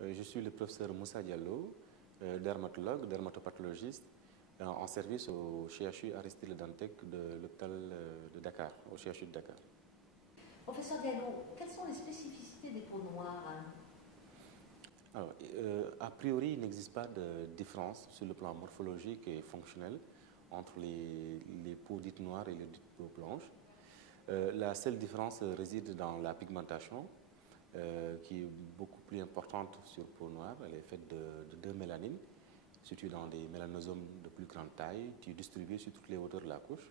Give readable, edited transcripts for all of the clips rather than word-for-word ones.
Je suis le professeur Moussa Diallo, dermatologue, dermatopathologiste, en service au CHU Aristide Le Dantec de l'hôpital de Dakar, au CHU de Dakar. Professeur Diallo, quelles sont les spécificités des peaux noires? Alors, a priori, il n'existe pas de différence sur le plan morphologique et fonctionnel entre les peaux dites noires et les dites peaux blanches. La seule différence réside dans la pigmentation, qui est beaucoup plus importante sur peau noire. Elle est faite de deux mélanines, situées dans des mélanosomes de plus grande taille, qui sont distribués sur toutes les hauteurs de la couche,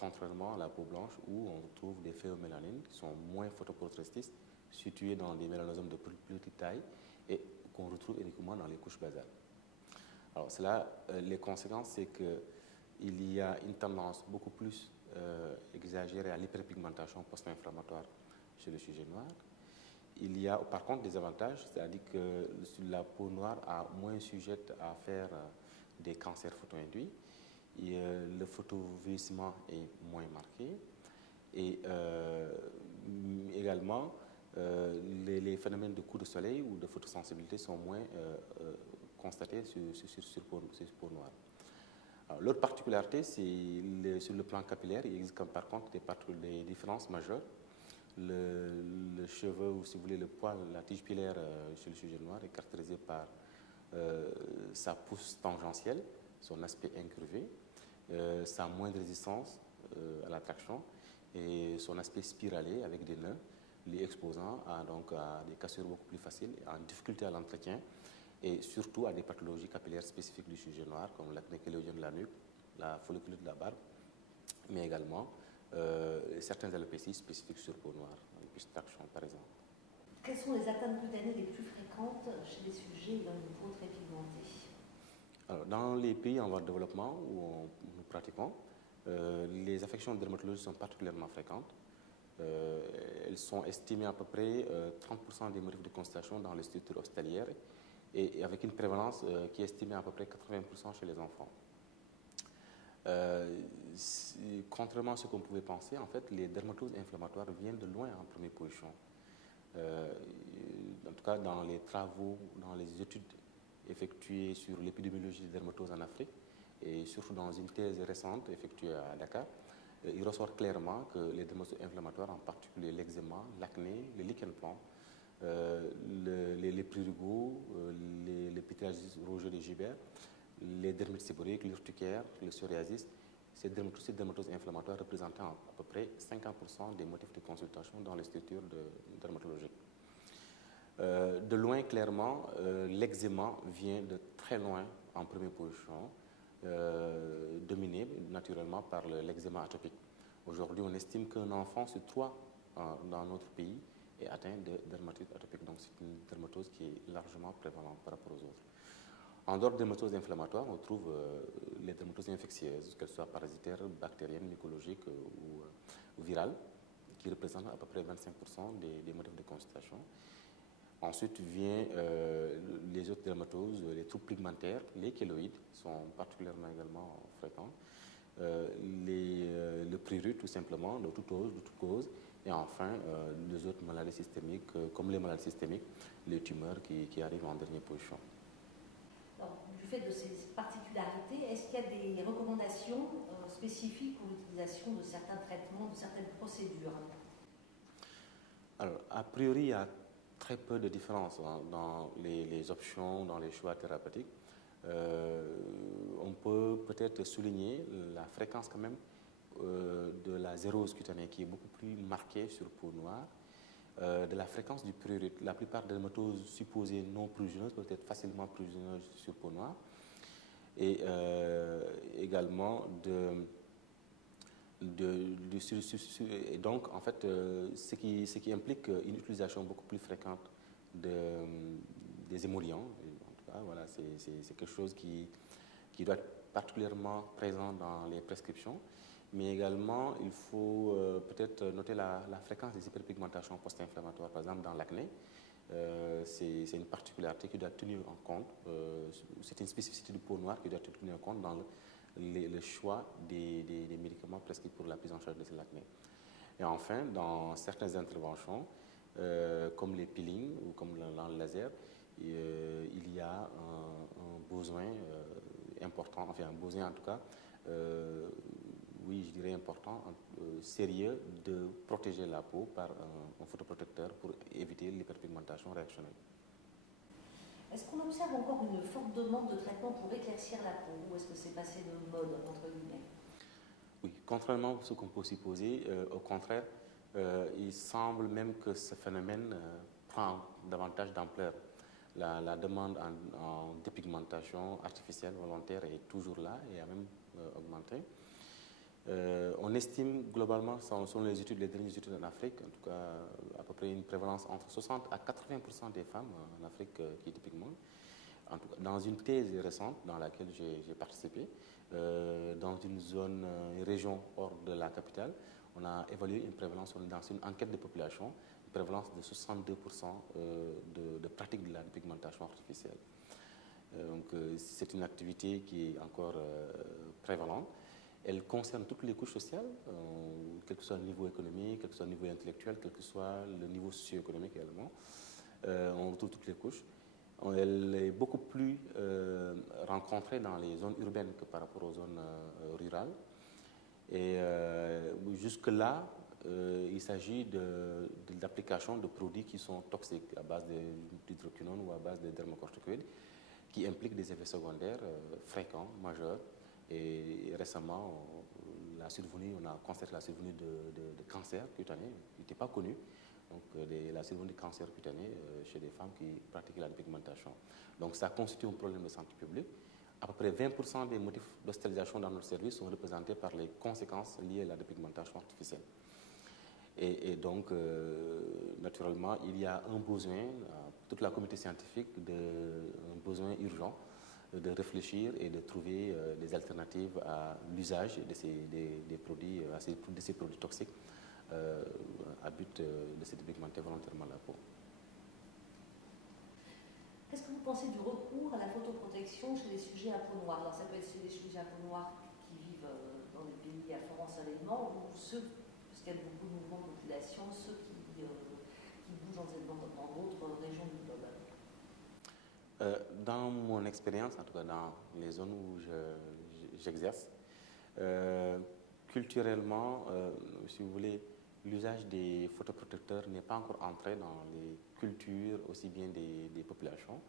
contrairement à la peau blanche où on trouve des phéomélanines qui sont moins photoprotectrices, situées dans des mélanosomes de plus petite taille et qu'on retrouve uniquement dans les couches basales. Alors cela, les conséquences, c'est qu'il y a une tendance beaucoup plus exagérée à l'hyperpigmentation post-inflammatoire chez le sujet noir. Il y a par contre des avantages, c'est-à-dire que la peau noire est moins sujette à faire des cancers photo-induits. Le photovieillissement est moins marqué. Et également, les phénomènes de coups de soleil ou de photosensibilité sont moins constatés sur peau noire. L'autre particularité, c'est sur le plan capillaire, il existe par contre des différences majeures. Le cheveu, ou si vous voulez le poil, la tige pilaire chez le sujet noir est caractérisé par sa pousse tangentielle, son aspect incurvé, sa moindre résistance à l'attraction et son aspect spiralé avec des nœuds, lui exposant à des cassures beaucoup plus faciles, à une difficulté à l'entretien et surtout à des pathologies capillaires spécifiques du sujet noir comme l'acné chélioïdienne de la nuque, la folliculite de la barbe, mais également certaines alopécies spécifiques sur peau noire, l'alopécie traction par exemple. Quelles sont les atteintes cutanées les plus fréquentes chez les sujets ayant une peau très pigmentée? Alors, dans les pays en voie de développement où nous pratiquons, les affections dermatologiques sont particulièrement fréquentes. Elles sont estimées à peu près 30% des motifs de constatation dans les structures hospitalières et avec une prévalence qui est estimée à peu près 80% chez les enfants. Contrairement à ce qu'on pouvait penser, en fait, les dermatoses inflammatoires viennent de loin en première position. En tout cas, dans les travaux, dans les études effectuées sur l'épidémiologie des dermatoses en Afrique, et surtout dans une thèse récente effectuée à Dakar, il ressort clairement que les dermatoses inflammatoires, en particulier l'eczéma, l'acné, le lichen plantar, les prurigo, les pityriasis rougeole des gibert, les dermites séboriques, l'urticaire, le psoriasis, ces dermatoses inflammatoires représentant à peu près 50% des motifs de consultation dans les structures dermatologiques. De loin, clairement, l'eczéma vient de très loin en première position, dominé naturellement par l'eczéma atopique. Aujourd'hui, on estime qu'un enfant sur 3 dans notre pays est atteint de dermatite atopique. Donc, c'est une dermatose qui est largement prévalente par rapport aux autres. En dehors des dermatoses inflammatoires, on trouve les dermatoses infectieuses, qu'elles soient parasitaires, bactériennes, mycologiques ou virales, qui représentent à peu près 25% des motifs de consultation. Ensuite vient les autres dermatoses, les troubles pigmentaires, les kéloïdes sont particulièrement également fréquents, le prurite tout simplement, de toute cause, et enfin les autres maladies systémiques, comme les maladies systémiques, les tumeurs qui arrivent en dernière position. Alors, du fait de ces particularités, est-ce qu'il y a des recommandations spécifiques pour l'utilisation de certains traitements, de certaines procédures? Alors, a priori, il y a très peu de différence dans les options, dans les choix thérapeutiques. On peut peut-être souligner la fréquence quand même de la zérose cutanée qui est beaucoup plus marquée sur peau noire, de la fréquence du prurite. La plupart des dermatoses supposées non prurigineuses peuvent être facilement prurigineuses sur peau noire et également et donc, en fait, ce qui implique une utilisation beaucoup plus fréquente des émollients. En tout cas, voilà, c'est quelque chose qui doit être particulièrement présent dans les prescriptions. Mais également, il faut peut-être noter la fréquence des hyperpigmentations post-inflammatoires. Par exemple, dans l'acné, c'est une particularité qui doit être tenue en compte. C'est une spécificité de peau noire qui doit être tenue en compte dans le choix des médicaments prescrits pour la prise en charge de l'acné. Et enfin, dans certaines interventions, comme les peelings ou comme le laser, il y a un besoin important, enfin un besoin en tout cas, oui, je dirais important, sérieux, de protéger la peau par un photoprotecteur pour éviter l'hyperpigmentation réactionnelle. Est-ce qu'on observe encore une forte demande de traitement pour éclaircir la peau ou est-ce que c'est passé de mode, entre guillemets? Oui, contrairement à ce qu'on peut supposer, au contraire, il semble même que ce phénomène prend davantage d'ampleur. La demande en dépigmentation artificielle volontaire est toujours là et a même augmenté. On estime globalement, selon les dernières études en Afrique, en tout cas à peu près une prévalence entre 60 à 80% des femmes en Afrique qui dépigmentent. En tout cas, dans une thèse récente dans laquelle j'ai participé, dans une région hors de la capitale, on a évalué une prévalence dans une enquête de population, une prévalence de 62% de pratique de la dépigmentation artificielle. Donc c'est une activité qui est encore prévalente. Elle concerne toutes les couches sociales, quel que soit le niveau économique, quel que soit le niveau intellectuel, quel que soit le niveau socio-économique également. On retrouve toutes les couches. Elle est beaucoup plus rencontrée dans les zones urbaines que par rapport aux zones rurales. Et jusque-là, il s'agit de l'application de produits qui sont toxiques à base d'hydroquinone ou à base de dermocorticoïdes, qui impliquent des effets secondaires fréquents, majeurs. Et récemment, on a constaté la survenue de cancers cutanés qui n'étaient pas connus. Donc, la survenue de cancer cutané chez des femmes qui pratiquent la dépigmentation. Donc, ça constitue un problème de santé publique. À peu près 20% des motifs d'hospitalisation dans notre service sont représentés par les conséquences liées à la dépigmentation artificielle. Et donc, naturellement, il y a un besoin, toute la communauté scientifique, un besoin urgent de réfléchir et de trouver des alternatives à l'usage de ces produits toxiques à but de se dépigmenter volontairement la peau. Qu'est-ce que vous pensez du recours à la photoprotection chez les sujets à peau noire? Alors ça peut être chez les sujets à peau noire qui vivent dans des pays à fort ensoleillement ou ceux, parce qu'il y a beaucoup de mouvements de population, ceux qui bougent dans d'autres régions du globe. Dans mon expérience, en tout cas dans les zones où j'exerce, culturellement, si vous voulez, l'usage des photoprotecteurs n'est pas encore entré dans les cultures aussi bien des populations,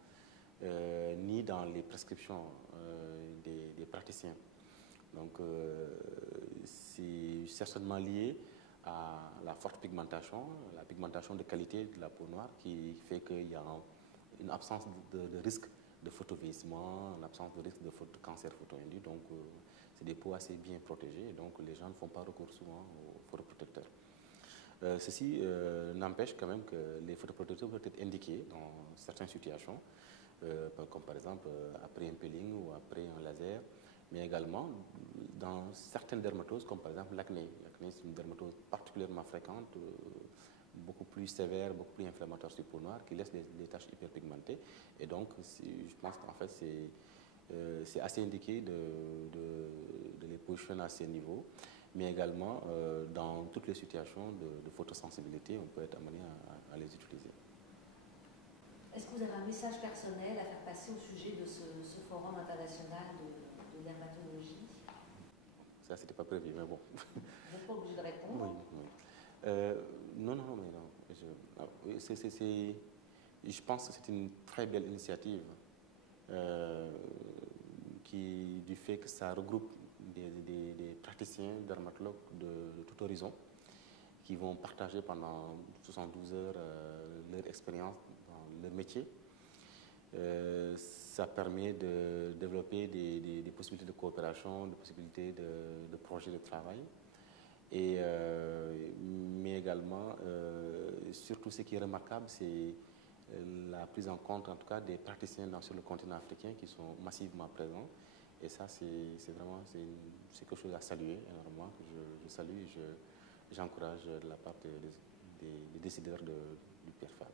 ni dans les prescriptions des praticiens. Donc, c'est certainement lié à la forte pigmentation, la pigmentation de qualité de la peau noire qui fait qu'il y a une absence de risque de photovieillissement, une absence de risque de cancer photo-induit. Donc, c'est des peaux assez bien protégées. Donc, les gens ne font pas recours souvent aux photoprotecteurs. Ceci n'empêche quand même que les photoprotecteurs peuvent être indiqués dans certaines situations, comme par exemple après un peeling ou après un laser, mais également dans certaines dermatoses, comme par exemple l'acné. L'acné, c'est une dermatose particulièrement fréquente, beaucoup plus sévère, beaucoup plus inflammatoire sur peau noire, qui laisse des taches hyperpigmentées. Et donc, je pense qu'en fait, c'est assez indiqué de les positionner à ces niveaux. Mais également, dans toutes les situations de photosensibilité, on peut être amené à les utiliser. Est-ce que vous avez un message personnel à faire passer au sujet de ce forum international de dermatologie? Ça, c'était pas prévu, mais bon. Vous n'êtes pas obligé de répondre. Oui. Non, mais non. Je pense que c'est une très belle initiative du fait que ça regroupe des praticiens, dermatologues de tout horizon qui vont partager pendant 72 heures leur expérience dans leur métier. Ça permet de développer des possibilités de coopération, des possibilités de projets de travail. Mais également, surtout ce qui est remarquable, c'est la prise en compte, en tout cas, des praticiens sur le continent africain qui sont massivement présents. Et ça, c'est vraiment quelque chose à saluer énormément, que je salue et j'encourage de la part des décideurs du PIRFA.